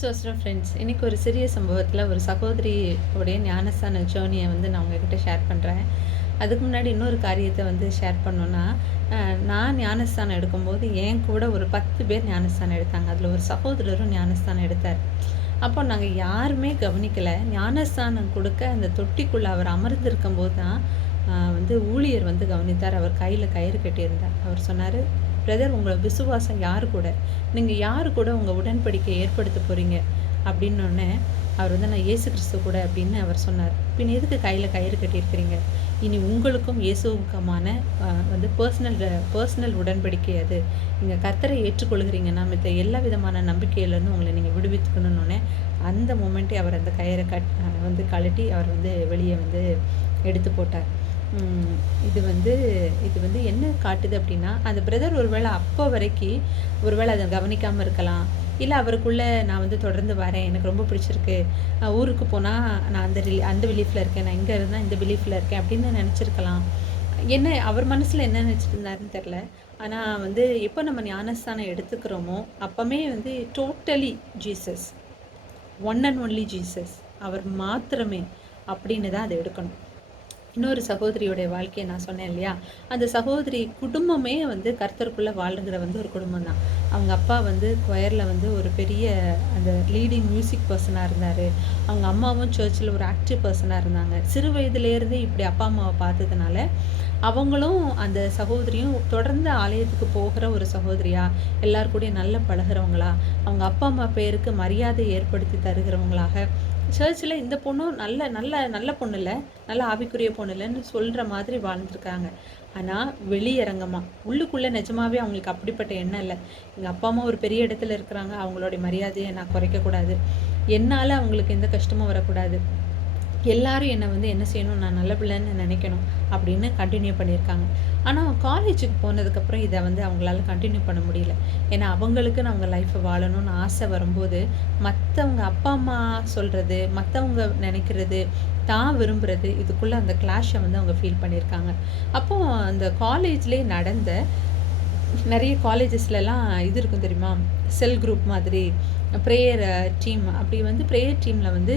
Zoster friends இன்றைக்கி ஒரு சிறிய சம்பவத்தில் ஒரு சகோதரியோடைய ஞானசான ஞானஸ்தான ஜேர்னியை வந்து நான் உங்ககிட்ட ஷேர் பண்ணுறேன் அதுக்கு முன்னாடி இன்னொரு காரியத்தை வந்து ஷேர் பண்ணோன்னா நான் ஞானஸ்தானம் எடுக்கும்போது என் கூட ஒரு பத்து பேர் ஞானஸ்தானம் எடுத்தாங்க. அதில் ஒரு சகோதரரும் ஞானஸ்தானம் எடுத்தார். அப்போ நாங்கள் யாருமே கவனிக்கலை. ஞானஸ்தானம் கொடுக்க அந்த தொட்டிக்குள்ளே அவர் அமர்ந்திருக்கும் போது தான் வந்து ஊழியர் வந்து கவனித்தார். அவர் கையில் கயிறு கட்டியிருந்தார். அவர் சொன்னார் பிரதர் உங்களை விசுவாசம் யார் கூட? நீங்கள் யார் கூட உங்கள் உடன்படிக்கை ஏற்படுத்த போகிறீங்க அப்படின்னோடனே அவர் வந்து நான் இயேசு கிறிஸ்து கூட அப்படின்னு அவர் சொன்னார். பின் எதுக்கு கையில் கயிறு கட்டியிருக்கிறீங்க? இனி உங்களுக்கும் இயேசுவுக்குமான வந்து பர்சனல் பர்சனல் உடன்படிக்கை அது. நீங்கள் கத்தரை ஏற்றுக்கொள்கிறீங்கன்னா மித்த எல்லா விதமான நம்பிக்கையிலேருந்து உங்களை நீங்கள் விடுவித்துக்கணுன்னொன்னே அந்த மூமெண்ட்டே அவர் அந்த கயிறை கட் வந்து கழட்டி அவர் வந்து வெளியே வந்து எடுத்து போட்டார். இது வந்து இது வந்து என்ன காட்டுது அப்படின்னா அந்த பிரதர் ஒருவேளை அப்போ வரைக்கும் ஒருவேளை அதை கவனிக்காமல் இருக்கலாம். இல்லை அவருக்குள்ளே நான் வந்து தொடர்ந்து வரேன் எனக்கு ரொம்ப பிடிச்சிருக்கு. ஊருக்கு போனால் நான் அந்த ரிலி அந்த பிலீஃபில் இருக்கேன். நான் இங்கே இருந்தால் இந்த பிலீஃபில் இருக்கேன் அப்படின்னு நினச்சிருக்கலாம். என்ன அவர் மனசில் என்ன நினச்சிருந்தாருன்னு தெரில ஆனால் வந்து எப்போ நம்ம ஞானஸ்தானம் எடுத்துக்கிறோமோ அப்போமே வந்து totally Jesus one and only Jesus அவர் மாத்திரமே அப்படின்னு தான் அதை எடுக்கணும். இன்னொரு சகோதரியுடைய வாழ்க்கையை நான் சொன்னேன் இல்லையா? அந்த சகோதரி குடும்பமே வந்து கர்த்தருக்குள்ளே வாழ்கிற வந்து ஒரு குடும்பம் தான். அவங்க அப்பா வந்து கொயரில் வந்து ஒரு பெரிய அந்த லீடிங் மியூசிக் பர்சனாக இருந்தார். அவங்க அம்மாவும் சர்ச்சில் ஒரு ஆக்டிவ் பர்சனாக இருந்தாங்க. சிறு வயதுலேருந்து இப்படி அப்பா அம்மாவை பார்த்ததுனால அவங்களும் அந்த சகோதரியும் தொடர்ந்து ஆலயத்துக்கு போகிற ஒரு சகோதரியா எல்லார் கூடயும் நல்ல பழகுறவங்களா அவங்க அப்பா அம்மா பேருக்கு மரியாதை ஏற்படுத்தி தருகிறவங்களாக சர்ச்சில் இந்த பொண்ணும் நல்ல நல்ல நல்ல பொண்ணு இல்லை நல்ல ஆவிக்குரிய பொண்ணு இல்லைன்னு சொல்கிற மாதிரி வாழ்ந்துருக்காங்க. ஆனால் வெளியரங்கமாக உள்ளுக்குள்ளே நிஜமாவே அவங்களுக்கு அப்படிப்பட்ட எண்ணம் இல்லை. எங்கள் அப்பா அம்மா ஒரு பெரிய இடத்துல இருக்கிறாங்க. அவங்களுடைய மரியாதையை நான் குறைக்கக்கூடாது என்னால் அவங்களுக்கு எந்த கஷ்டமும் வரக்கூடாது. எல்லாரும் என்னை வந்து என்ன செய்யணும் நான் நல்ல பிள்ளைன்னு நினைக்கணும் அப்படின்னு கண்டினியூ பண்ணியிருக்காங்க. ஆனால் காலேஜுக்கு போனதுக்கப்புறம் இதை வந்து அவங்களால கண்டினியூ பண்ண முடியல. ஏன்னா அவங்களுக்குன்னு அவங்க லைஃப்பை வாழணும்னு ஆசை வரும்போது மற்றவங்க அப்பா அம்மா சொல்கிறது மற்றவங்க நினைக்கிறது தான் விரும்புகிறது இதுக்குள்ளே அந்த கிளாஷை வந்து அவங்க ஃபீல் பண்ணியிருக்காங்க. அப்போது அந்த காலேஜ்லேயே நடந்த நிறைய காலேஜஸ்லலாம் இது இருக்கும் தெரியுமா? செல் குரூப் மாதிரி ப்ரேயர் டீம் அப்படி வந்து ப்ரேயர் டீமில் வந்து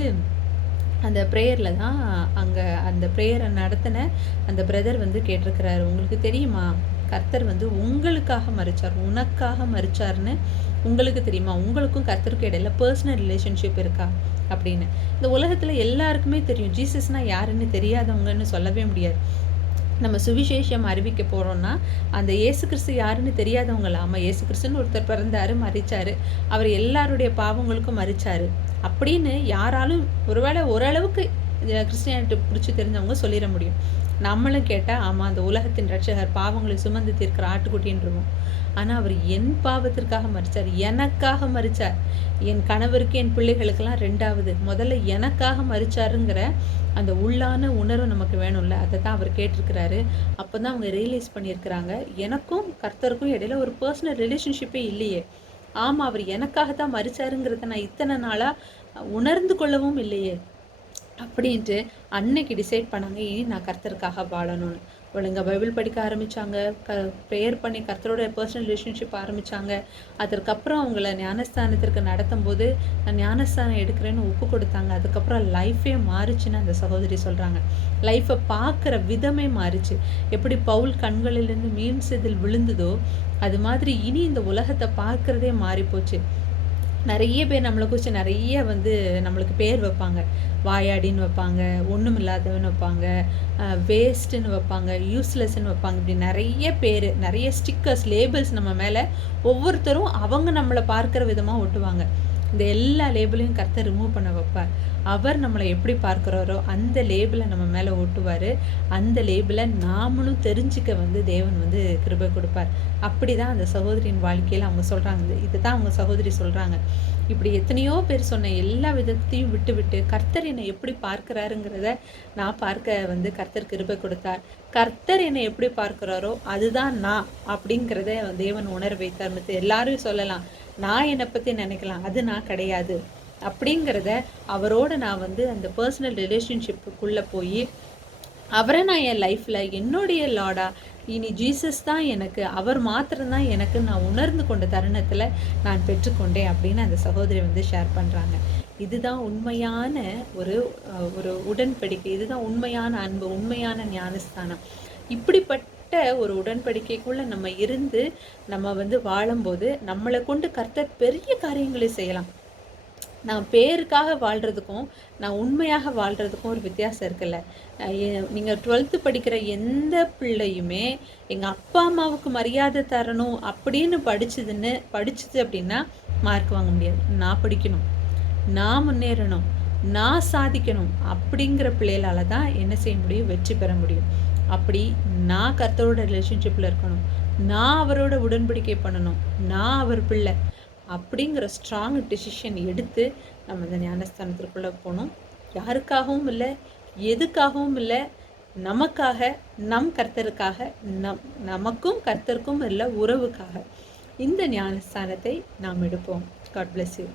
அந்த ப்ரேயரில் தான் அங்கே அந்த ப்ரேயரை நடத்தின அந்த பிரதர் வந்து கேட்டிருக்கிறாரு. உங்களுக்கு தெரியுமா? கர்த்தர் வந்து உங்களுக்காக மறிச்சார் உனக்காக மறிச்சார்னு உங்களுக்கு தெரியுமா? உங்களுக்கும் கர்த்தருக்கும் இடையில பர்சனல் ரிலேஷன்ஷிப் இருக்கா? அப்படின்னு. இந்த உலகத்தில் எல்லாருக்குமே தெரியும். ஜீசஸ்னால் யாருன்னு தெரியாதவங்கன்னு சொல்லவே முடியாது. நம்ம சுவிசேஷம் அறிவிக்க போகிறோம்னா அந்த இயேசு கிறிஸ்து யாருன்னு தெரியாதவங்களா ஆமாம் இயேசு கிறிஸ்துன்னு ஒருத்தர் பிறந்தார் மறிச்சார் அவர் எல்லாருடைய பாவங்களுக்கும் மறிச்சார் அப்படின்னு யாராலும் ஒருவேளை ஓரளவுக்கு கிறிஸ்டியானிட்டி பிடிச்சி தெரிஞ்சவங்க சொல்லிட முடியும். நம்மளும் கேட்டால் ஆமாம் அந்த உலகத்தின் ரட்சகர் பாவங்களை சுமந்து தீர்க்கிற ஆட்டுக்குட்டின்றோம் ஆனால் அவர் என் பாவத்திற்காக மறித்தார் எனக்காக மறித்தார் என் கணவருக்கு என் பிள்ளைகளுக்கெல்லாம் ரெண்டாவது. முதல்ல எனக்காக மறிச்சாருங்கிற அந்த உள்ளான உணர்வு நமக்கு வேணும்ல அதை தான் அவர் கேட்டிருக்கிறாரு. அப்போ தான் அவங்க ரியலைஸ் பண்ணியிருக்கிறாங்க. எனக்கும் கர்த்தருக்கும் இடையில ஒரு பர்சனல் ரிலேஷன்ஷிப்பே இல்லையே. ஆமாம் அவர் எனக்காக தான் மறிச்சாருங்கிறத நான் இத்தனை நாளாக உணர்ந்து கொள்ளவும் இல்லையே. அப்படின்ட்டு அன்னைக்கு டிசைட் பண்ணாங்க இனி நான் கர்த்தருக்காக வாழணும்னு. ஒழுங்கா பைபிள் படிக்க ஆரம்பித்தாங்க க ப்ரேயர் பண்ணி கர்த்தரோட பர்சனல் ரிலேஷன்ஷிப் ஆரம்பித்தாங்க அதற்கப்புறம் அவங்கள ஞானஸ்தானத்திற்கு நடத்தும் போது நான் ஞானஸ்தானம் எடுக்கிறேன்னு ஒப்பு கொடுத்தாங்க. அதுக்கப்புறம் லைஃபே மாறுச்சுன்னு அந்த சகோதரி சொல்கிறாங்க லைஃப்பை பார்க்குற விதமே மாறுச்சு. எப்படி பவுல் கண்களிலிருந்து மீன் செதில் விழுந்ததோ அது மாதிரி இனி இந்த உலகத்தை பார்க்குறதே மாறிப்போச்சு. நிறைய பேர் நம்மளை குறித்து நிறைய வந்து நம்மளுக்கு பேர் வைப்பாங்க. வாயாடின்னு வைப்பாங்க ஒன்றும் இல்லாதவன்னு வைப்பாங்க வேஸ்ட்டுன்னு வைப்பாங்க யூஸ்லெஸ்ன்னு வைப்பாங்க. இப்படி நிறைய பேர் நிறைய ஸ்டிக்கர்ஸ் லேபிள்ஸ் நம்ம மேலே ஒவ்வொருத்தரும் அவங்க நம்மளை பார்க்குற விதமாக ஒட்டுவாங்க. இந்த எல்லா லேபிளையும் கர்த்தர் ரிமூவ் பண்ண வைப்பார். அவர் நம்மளை எப்படி பார்க்குறாரோ அந்த லேபிளை நம்ம மேலே ஓட்டுவார். அந்த லேபிளை நாமளும் தெரிஞ்சுக்க வந்து தேவன் வந்து கிருபை கொடுப்பார். அப்படி தான் அந்த சகோதரியின் வாழ்க்கையில் அவங்க சொல்கிறாங்க இது தான் அவங்க சகோதரி சொல்கிறாங்க இப்படி எத்தனையோ பேர் சொன்ன எல்லா விதத்தையும் விட்டு விட்டு கர்த்தர் என்னை எப்படி பார்க்குறாருங்கிறத நான் பார்க்க வந்து கர்த்தர் கிருபை கொடுத்தார். கர்த்தர் என்னை எப்படி பார்க்குறாரோ அதுதான் நான் அப்படிங்கிறத தேவன் உணர வைத்தார். மற்ற எல்லாரும் சொல்லலாம். நான் என்னை பற்றி நினைக்கலாம். அது நான் கிடையாது. அப்படிங்கிறத அவரோட நான் வந்து அந்த பர்சனல் ரிலேஷன்ஷிப்புக்குள்ளே போய் அவரை நான் என் லைஃப்பில் என்னுடைய லாடா இனி ஜீசஸ் தான் எனக்கு அவர் மாத்திரம்தான் எனக்கு நான் உணர்ந்து கொண்ட தருணத்தில் நான் பெற்றுக்கொண்டேன் அப்படின்னு அந்த சகோதரி வந்து ஷேர் பண்ணுறாங்க இதுதான் உண்மையான ஒரு ஒரு உடன்படிக்கை இதுதான் உண்மையான அன்பு உண்மையான ஞானஸ்தானம். இப்படிப்பட்ட ஒரு உடன்படிக்கைக்குள்ள நம்ம இருந்து நம்ம வந்து வாழும்போது நம்மளை கொண்டு கர்த்தர் பெரிய காரியங்களை செய்யலாம். நான் பேருக்காக வாழ்கிறதுக்கும் நான் உண்மையாக வாழ்கிறதுக்கும் ஒரு வித்தியாசம் இருக்குல்ல. நீங்கள் டுவெல்த்து படிக்கிற எந்த பிள்ளையுமே எங்கள் அப்பா அம்மாவுக்கு மரியாதை தரணும் அப்படின்னு படிச்சதுன்னு படிச்சது அப்படின்னா மார்க் வாங்க முடியாது. நான் படிக்கணும். நான் முன்னேறணும். நான் சாதிக்கணும் அப்படிங்கிற பிள்ளைகளால் தான் என்ன செய்ய முடியும்? வெற்றி பெற முடியும். அப்படி நான் கர்த்தரோட ரிலேஷன்ஷிப்பில் இருக்கணும். நான் அவரோட உடன்படிக்கை பண்ணணும். நான் அவர் பிள்ளை அப்படிங்கிற ஸ்ட்ராங் டிசிஷன் எடுத்து நம்ம இந்த ஞானஸ்தானத்திற்குள்ளே போகணும். யாருக்காகவும் இல்லை எதுக்காகவும் இல்லை நமக்காக நம் கர்த்தருக்காக நம் நமக்கும் கர்த்தருக்கும் இல்லை உறவுக்காக இந்த ஞானஸ்தானத்தை நாம் எடுப்போம். God bless you